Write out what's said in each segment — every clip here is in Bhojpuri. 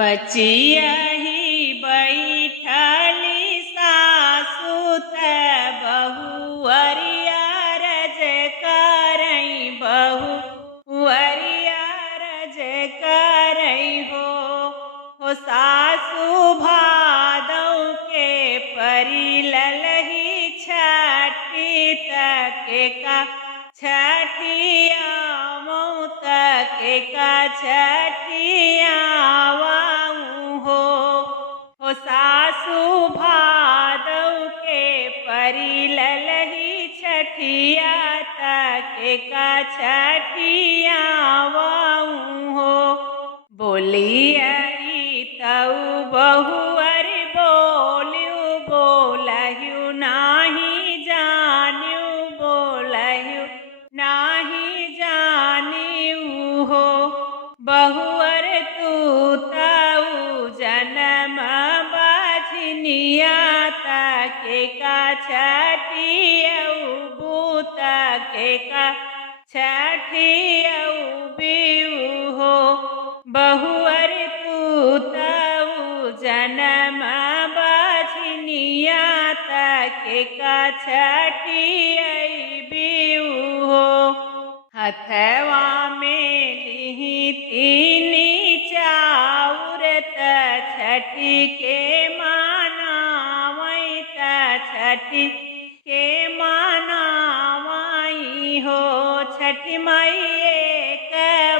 मचिया ही बैठली सासु त बहुअरिया रज करई बहुअरिया रज करई हो सासु भादौ के परी ललही छठी तके का छठिया मौत के का छठिया हो सासु भादौ के परी ललही छठिया तके का छठिया हो बोलियई तऊ बहुअर बोल्यू बोलहु नाही जान्यू बोलहु नाही जानियू हो बहुअर तू तऊ जन्म बाझनिया तके का छठियऊ बूत के का छठियऊ बीऊ हो बहुअर तू तऊ जन्म बाझनिया तके का छठियई बीऊ हो हथवा में लिही तीनी चाउर त छठी के मानावई त छठी के मानावई हो छठी माई एक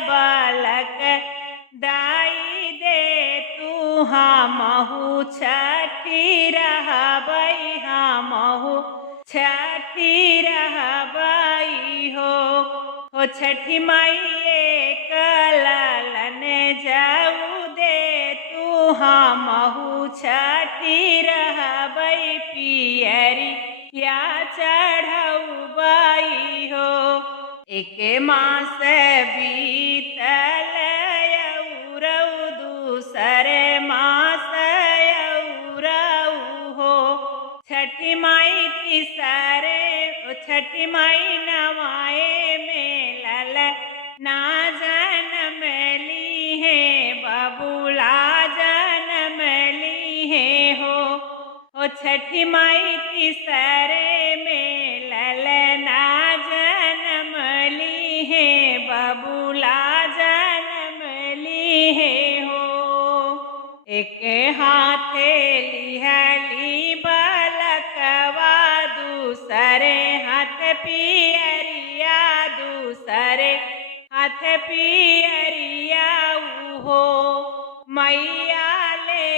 बालक दाई दे तू हमहु छठी रहबई हमहु छठी रहबई हो छठी माई एक लालन जाऊ दे तू हमहु छठी रहबई पियरी या चढ़ौबई हो एक मास बीतल औरऊ दूसरे मास औरऊ हो छठी माई तीसरे छठी माई नवाए में लल ना जन्म ली है बबूला जन्म ली है हो छठी माई तीसरे में लल ना जन्म ली है बबूला जन्म ली है हो एक हाथे लिहली बालकवा दूसरे हाथ पियरिया दूसरे हाथ पियरिया हो मैया ले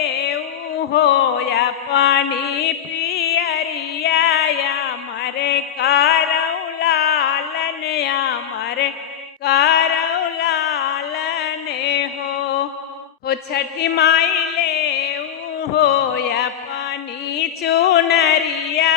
हो या पानी पियरिया या मरे करौ लालन या मरे करौ लालन हो छठी माई ले हो या पानी चुनरिया